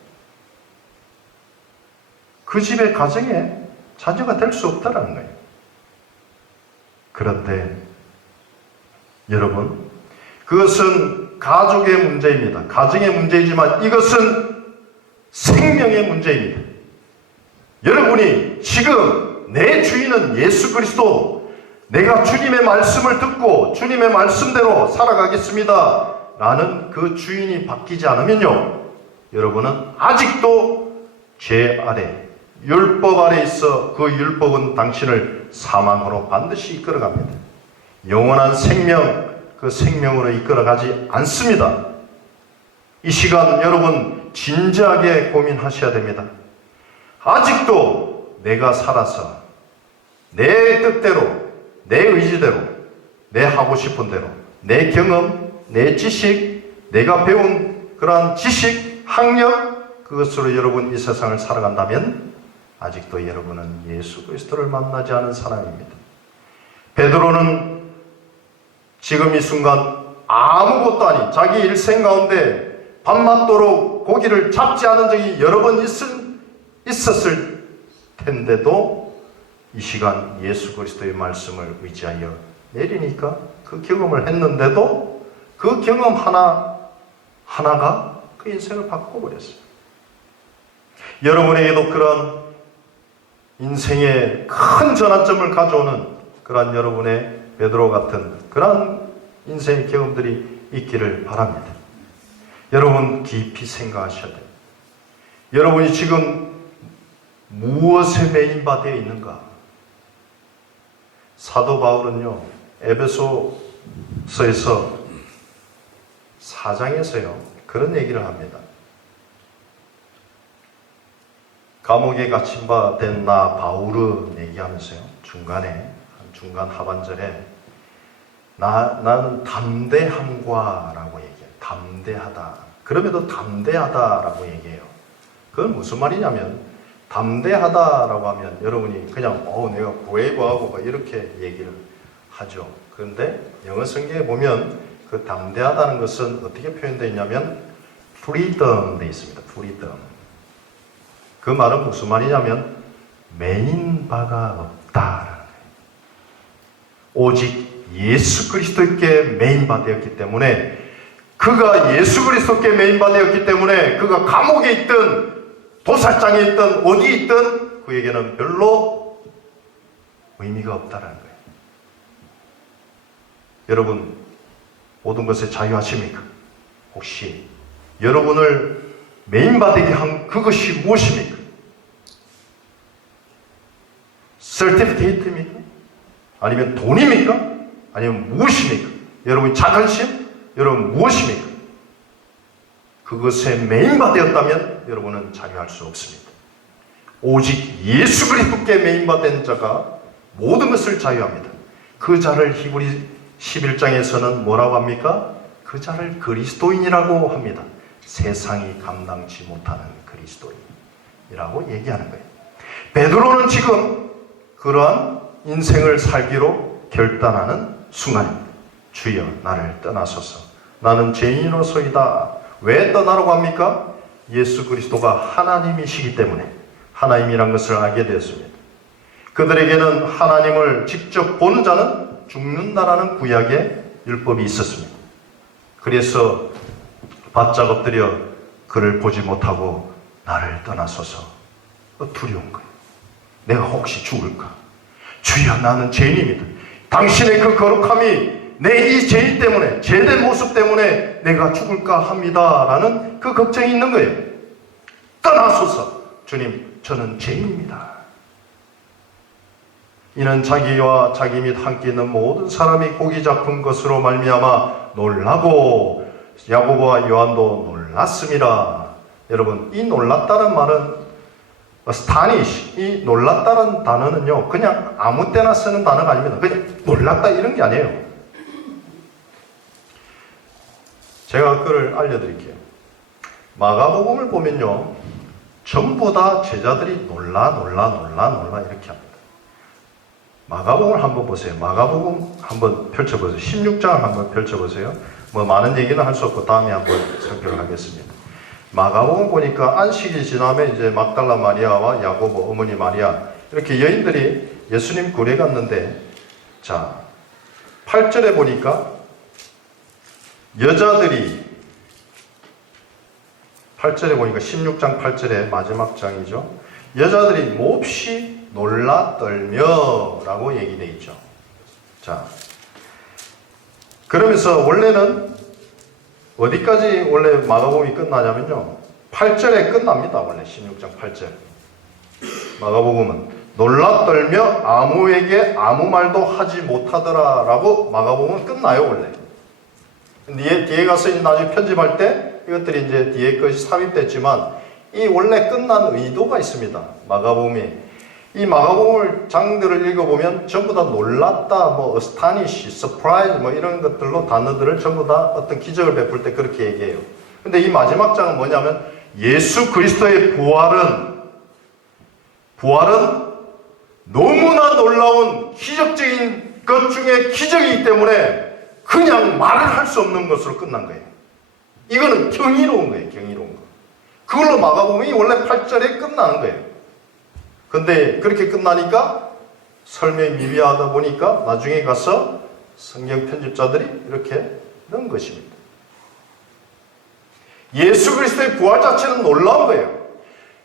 그 집의 가정에 자녀가 될 수 없다라는 거예요. 그런데 여러분, 그것은 가족의 문제입니다. 가정의 문제이지만 이것은 생명의 문제입니다. 여러분이 지금 내 주인은 예수 그리스도, 내가 주님의 말씀을 듣고 주님의 말씀대로 살아가겠습니다 라는 그 주인이 바뀌지 않으면요, 여러분은 아직도 죄 아래, 율법 아래 있어 그 율법은 당신을 사망으로 반드시 이끌어갑니다. 영원한 생명, 그 생명으로 이끌어가지 않습니다. 이 시간 여러분 진지하게 고민하셔야 됩니다. 아직도 내가 살아서 내 뜻대로, 내 의지대로, 내 하고 싶은 대로, 내 경험, 내 지식, 내가 배운 그러한 지식, 학력, 그것으로 여러분 이 세상을 살아간다면 아직도 여러분은 예수 그리스도를 만나지 않은 사람입니다. 베드로는 지금 이 순간 아무것도 아닌 자기 일생 가운데 밤낮도록 고기를 잡지 않은 적이 여러 번 있었을 텐데도 이 시간 예수 그리스도의 말씀을 의지하여 내리니까 그 경험을 했는데도 그 경험 하나가 그 인생을 바꿔버렸어요. 여러분에게도 그런 인생의 큰 전환점을 가져오는 그런 여러분의 베드로 같은 그런 인생의 경험들이 있기를 바랍니다. 여러분 깊이 생각하셔야 돼요. 여러분이 지금 무엇에 메인바되어 있는가? 사도 바울은요, 에베소서에서 4장에서요 그런 얘기를 합니다. 감옥에 갇힌 바 된 나 바울은 얘기하면서요, 중간 하반절에 나는 담대함과라고 얘기해요. 담대하다. 그럼에도 담대하다라고 얘기해요. 그건 무슨 말이냐면, 담대하다라고 하면 여러분이 그냥 내가 브레이브하고 막 이렇게 얘기를 하죠. 그런데 영어 성경에 보면 그 담대하다는 것은 어떻게 표현되어 있냐면 freedom 돼 있습니다. freedom. 그 말은 무슨 말이냐면 메인 바가 없다라는 거예요. 오직 예수 그리스도께 메인 바 되었기 때문에, 그가 예수 그리스도께 메인 바 되었기 때문에 그가 감옥에 있든 도살장에 있든 어디에 있든 그에게는 별로 의미가 없다는 거예요. 여러분 모든 것에 자유하십니까? 혹시 여러분을 메인바되게 한 그것이 무엇입니까? 서티피케이트입니까? 아니면 돈입니까? 아니면 무엇입니까? 여러분 자존심? 여러분 무엇입니까? 그것에 메인바되었다면 여러분은 자유할 수 없습니다. 오직 예수 그리스도께 메인바된 자가 모든 것을 자유합니다. 그 자를 히브리 11장에서는 뭐라고 합니까? 그 자를 그리스도인이라고 합니다. 세상이 감당치 못하는 그리스도인이라고 얘기하는 거예요. 베드로는 지금 그러한 인생을 살기로 결단하는 순간입니다. 주여 나를 떠나소서. 나는 죄인으로서이다. 왜 떠나라고 합니까? 예수 그리스도가 하나님이시기 때문에 하나님이란 것을 알게 되었습니다. 그들에게는 하나님을 직접 보는 자는 죽는다라는 구약의 율법이 있었습니다. 그래서 바짝 엎드려 그를 보지 못하고 나를 떠나소서 두려운 거예요. 내가 혹시 죽을까? 주여 나는 죄인입니다. 당신의 그 거룩함이 내 이 죄인 때문에, 죄된 모습 때문에 내가 죽을까 합니다 라는 그 걱정이 있는 거예요. 떠나소서. 주님 저는 죄인입니다. 이는 자기와 자기 및 함께 있는 모든 사람이 고기 잡은 것으로 말미암아 놀라고 야고보와 요한도 놀랐습니다. 여러분 이 놀랐다는 말은 스타니시, 이 놀랐다는 단어는요 그냥 아무 때나 쓰는 단어가 아닙니다. 그냥 놀랐다 이런 게 아니에요. 제가 그걸 알려드릴게요. 마가복음을 보면요 전부 다 제자들이 놀라 이렇게 합니다. 마가복음을 한번 보세요. 마가복음 한번 펼쳐보세요. 16장을 한번 펼쳐보세요. 뭐 많은 얘기는 할 수 없고 다음에 한번 설교를 하겠습니다. 마가복음 보니까 안식이 지나면 이제 막달라 마리아와 야고보 어머니 마리아 이렇게 여인들이 예수님 굴에 갔는데, 자 8절에 보니까 여자들이 8절에 보니까 16장 8절에 마지막 장이죠. 여자들이 몹시 놀라 떨며 라고 얘기되어 있죠. 자, 그러면서 원래는 어디까지 원래 마가복음이 끝나냐면요 8절에 끝납니다. 원래 16장 8절 마가복음은 놀라 떨며 아무에게 아무 말도 하지 못하더라 라고 마가복음은 끝나요 원래. 뒤에 가서 나중에 편집할 때 이것들이 이제 뒤에 것이 삽입됐지만 이 원래 끝난 의도가 있습니다. 마가복음이. 이 마가복음을 장들을 읽어보면 전부 다 놀랐다, 뭐 astonish, surprise 뭐 이런 것들로 단어들을 전부 다 어떤 기적을 베풀 때 그렇게 얘기해요. 근데 이 마지막 장은 뭐냐면 예수 그리스도의 부활은 너무나 놀라운 기적적인 것 중에 기적이기 때문에 그냥 말을 할 수 없는 것으로 끝난 거예요. 이거는 경이로운 거예요. 경이로운 거. 그걸로 마가복음이 원래 8절에 끝나는 거예요. 근데 그렇게 끝나니까 설명이 미비하다 보니까 나중에 가서 성경 편집자들이 이렇게 넣은 것입니다. 예수 그리스도의 부활 자체는 놀라운 거예요.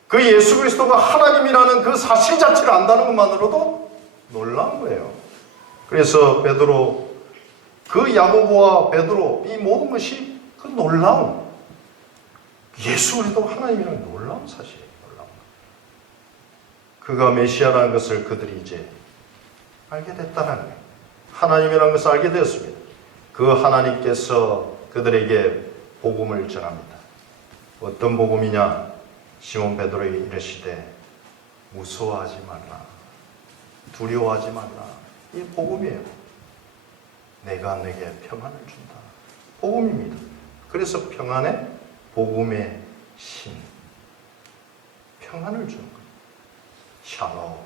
그 예수 그리스도가 하나님이라는 그 사실 자체를 안다는 것만으로도 놀라운 거예요. 그래서 베드로, 그 야고보와 베드로, 이 모든 것이 그 놀라운, 예수 그리스도가 하나님이라는 놀라운 사실이에요. 놀라운 거. 그가 메시아라는 것을 그들이 이제 알게 됐다는 거예요. 하나님이라는 것을 알게 되었습니다. 그 하나님께서 그들에게 복음을 전합니다. 어떤 복음이냐? 시몬 베드로에게 이르시되 무서워하지 말라, 두려워하지 말라. 이 복음이에요. 내가 내게 평안을 준다. 복음입니다. 그래서 평안의 복음의 신, 평안을 주는 거예요. 샬롬.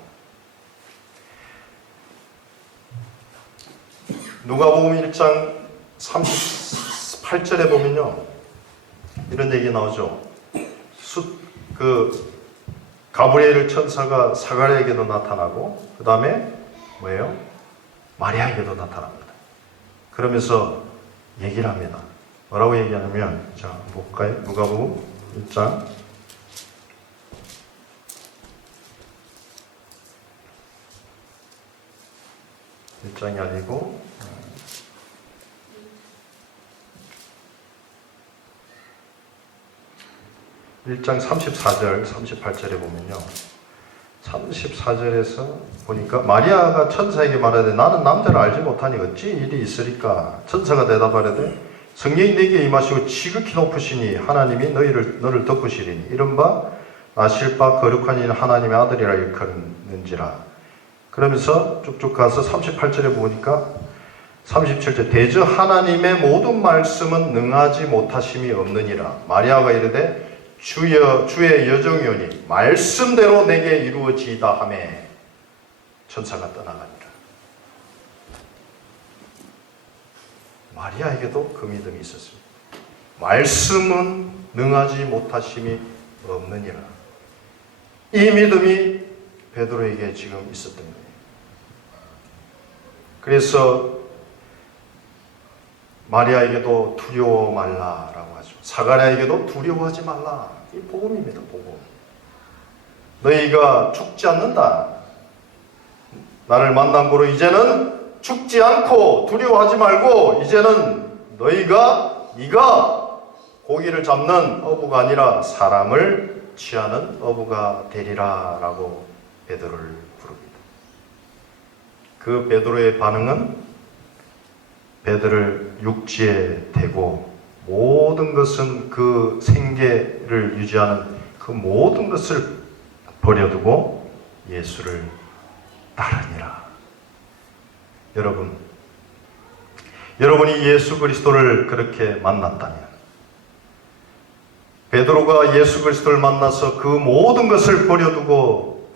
누가복음 1장 38절에 보면요, 이런 얘기 나오죠. 가브리엘 천사가 사가랴에게도 나타나고 그 다음에 뭐예요? 마리아에게도 나타납니다. 그러면서 얘기를 합니다. 뭐라고 얘기하냐면, 자 볼까요? 누가복음 1장 1장이 아니고 1장 34절, 38절에 보면요. 34절에서 보니까 마리아가 천사에게 말하되 나는 남자를 알지 못하니 어찌 일이 있으리까? 천사가 대답하려되 성령이 내게 임하시고 지극히 높으시니 하나님이 너를 덮으시리니 이른바 나실 바 거룩한 이는 하나님의 아들이라 일컫는지라. 그러면서 쭉쭉 가서 38절에 보니까 37절 대저 하나님의 모든 말씀은 능하지 못하심이 없느니라. 마리아가 이르되 주의 여종이오니 말씀대로 내게 이루어지이다 하며 천사가 떠나가니라. 마리아에게도 그 믿음이 있었습니다. 말씀은 능하지 못하심이 없느니라. 이 믿음이 베드로에게 지금 있었던 거예요. 그래서 마리아에게도 두려워 말라라고 하죠. 사가랴에게도 두려워하지 말라. 이 복음입니다. 복음. 너희가 죽지 않는다. 나를 만난 고로 이제는 죽지 않고 두려워하지 말고 이제는 네가 고기를 잡는 어부가 아니라 사람을 취하는 어부가 되리라 라고 베드로를 부릅니다. 그 베드로의 반응은 베드로를 육지에 대고 모든 것은 그 생계를 유지하는 그 모든 것을 버려두고 예수를 따르니라. 여러분이 예수 그리스도를 그렇게 만났다면, 베드로가 예수 그리스도를 만나서 그 모든 것을 버려두고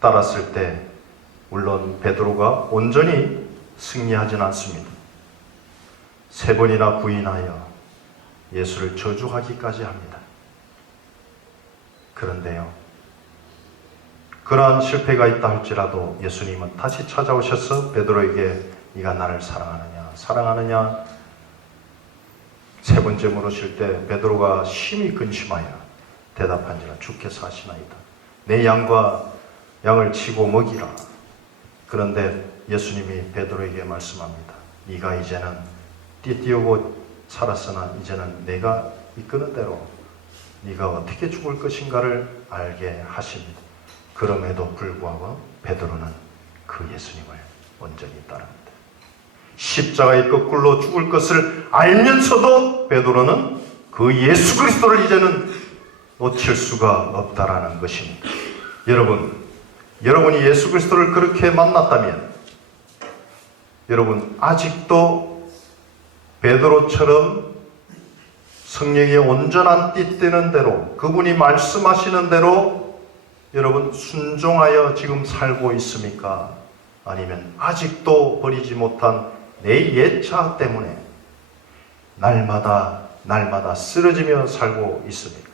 따랐을 때 물론 베드로가 온전히 승리하지는 않습니다. 3번이나 부인하여 예수를 저주하기까지 합니다. 그런데요, 그러한 실패가 있다 할지라도 예수님은 다시 찾아오셔서 베드로에게 네가 나를 사랑하느냐 3번째 물으실 때 베드로가 심히 근심하여 대답한지라 주께서 하시나이다. 내 양을 치고 먹이라. 그런데 예수님이 베드로에게 말씀합니다. 네가 이제는 띠띠우고 살았으나 이제는 내가 이끄는 대로 네가 어떻게 죽을 것인가를 알게 하십니다. 그럼에도 불구하고 베드로는 그 예수님을 온전히 따릅니다. 십자가에 거꾸로 죽을 것을 알면서도 베드로는 그 예수 그리스도를 이제는 놓칠 수가 없다라는 것입니다. 여러분이 예수 그리스도를 그렇게 만났다면 여러분 아직도 베드로처럼 성령의 온전한 띠뜨는 대로 그분이 말씀하시는 대로 여러분 순종하여 지금 살고 있습니까? 아니면 아직도 버리지 못한 내 옛자 때문에 날마다 쓰러지며 살고 있습니까?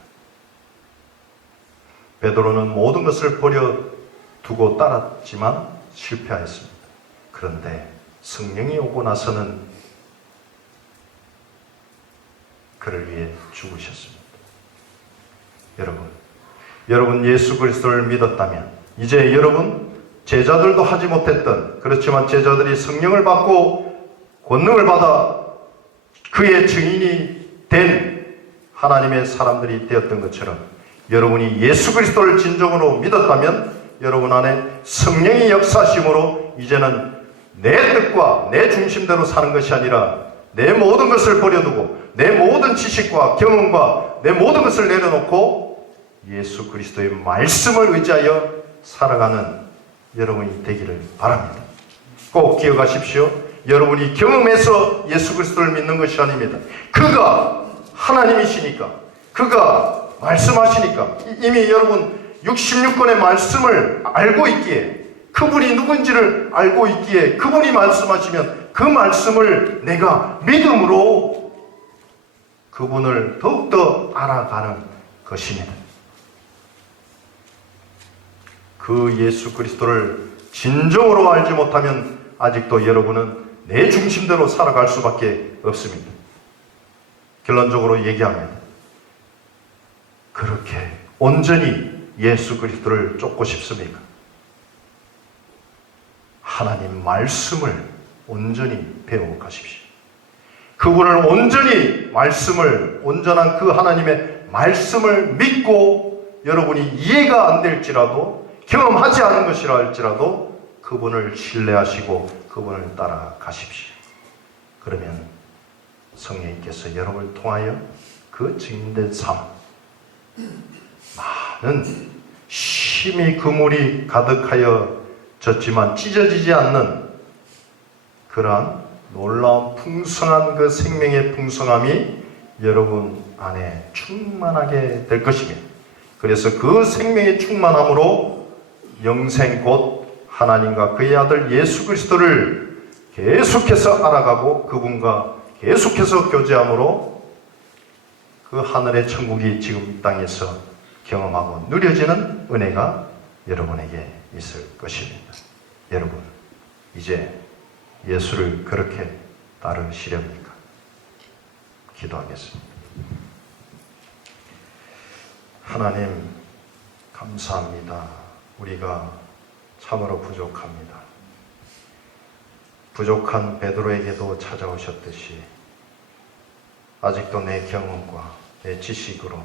베드로는 모든 것을 버려두고 따랐지만 실패하였습니다. 그런데 성령이 오고 나서는 그를 위해 죽으셨습니다. 여러분 예수 그리스도를 믿었다면 이제 여러분 제자들도 하지 못했던, 그렇지만 제자들이 성령을 받고 권능을 받아 그의 증인이 된 하나님의 사람들이 되었던 것처럼 여러분이 예수 그리스도를 진정으로 믿었다면 여러분 안에 성령의 역사심으로 이제는 내 뜻과 내 중심대로 사는 것이 아니라 내 모든 것을 버려두고 내 모든 지식과 경험과 내 모든 것을 내려놓고 예수 그리스도의 말씀을 의지하여 살아가는 여러분이 되기를 바랍니다. 꼭 기억하십시오. 여러분이 경험해서 예수 그리스도를 믿는 것이 아닙니다. 그가 하나님이시니까, 그가 말씀하시니까, 이미 여러분 66권의 말씀을 알고 있기에, 그분이 누군지를 알고 있기에 그분이 말씀하시면 그 말씀을 내가 믿음으로 그분을 더욱더 알아가는 것입니다. 그 예수 그리스도를 진정으로 알지 못하면 아직도 여러분은 내 중심대로 살아갈 수밖에 없습니다. 결론적으로 얘기하면 그렇게 온전히 예수 그리스도를 쫓고 싶습니까? 하나님 말씀을 온전히 배워가십시오. 그분을 온전히 온전한 그 하나님의 말씀을 믿고 여러분이 이해가 안 될지라도 경험하지 않은 것이라 할지라도 그분을 신뢰하시고 그분을 따라가십시오. 그러면 성령님께서 여러분을 통하여 그 증인된 삶, 많은 심히 그물이 가득하여 졌지만 찢어지지 않는 그러한 놀라운 풍성한 그 생명의 풍성함이 여러분 안에 충만하게 될 것이며, 그래서 그 생명의 충만함으로 영생 곧 하나님과 그의 아들 예수 그리스도를 계속해서 알아가고 그분과 계속해서 교제함으로 그 하늘의 천국이 지금 이 땅에서 경험하고 누려지는 은혜가 여러분에게 있을 것입니다. 여러분, 이제 예수를 그렇게 따르시렵니까? 기도하겠습니다. 하나님, 감사합니다. 우리가 참으로 부족합니다. 부족한 베드로에게도 찾아오셨듯이 아직도 내 경험과 내 지식으로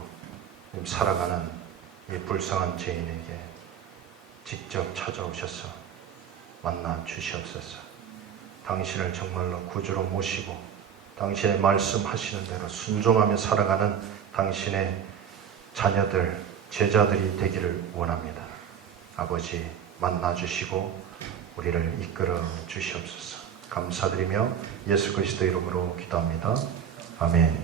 살아가는 이 불쌍한 죄인에게 직접 찾아오셔서 만나 주시옵소서. 당신을 정말로 구주로 모시고 당신의 말씀하시는 대로 순종하며 살아가는 당신의 자녀들, 제자들이 되기를 원합니다. 아버지, 만나 주시고 우리를 이끌어 주시옵소서. 감사드리며 예수 그리스도 이름으로 기도합니다. 아멘.